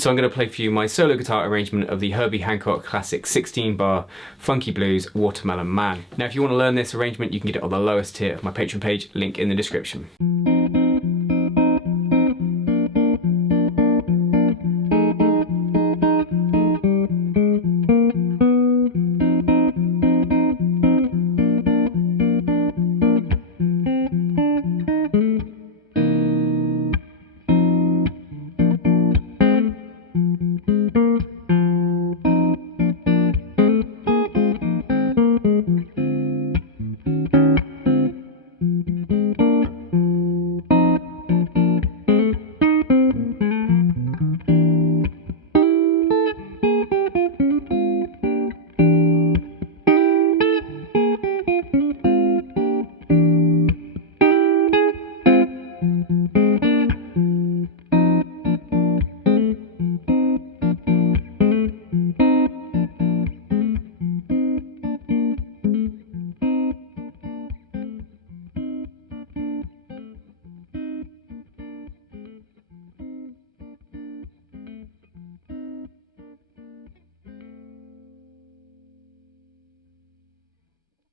So I'm going to play for you my solo guitar arrangement of the Herbie Hancock classic 16-bar Funky Blues Watermelon Man. Now if you want to learn this arrangement, you can get it on the lowest tier of my Patreon page, link in the description.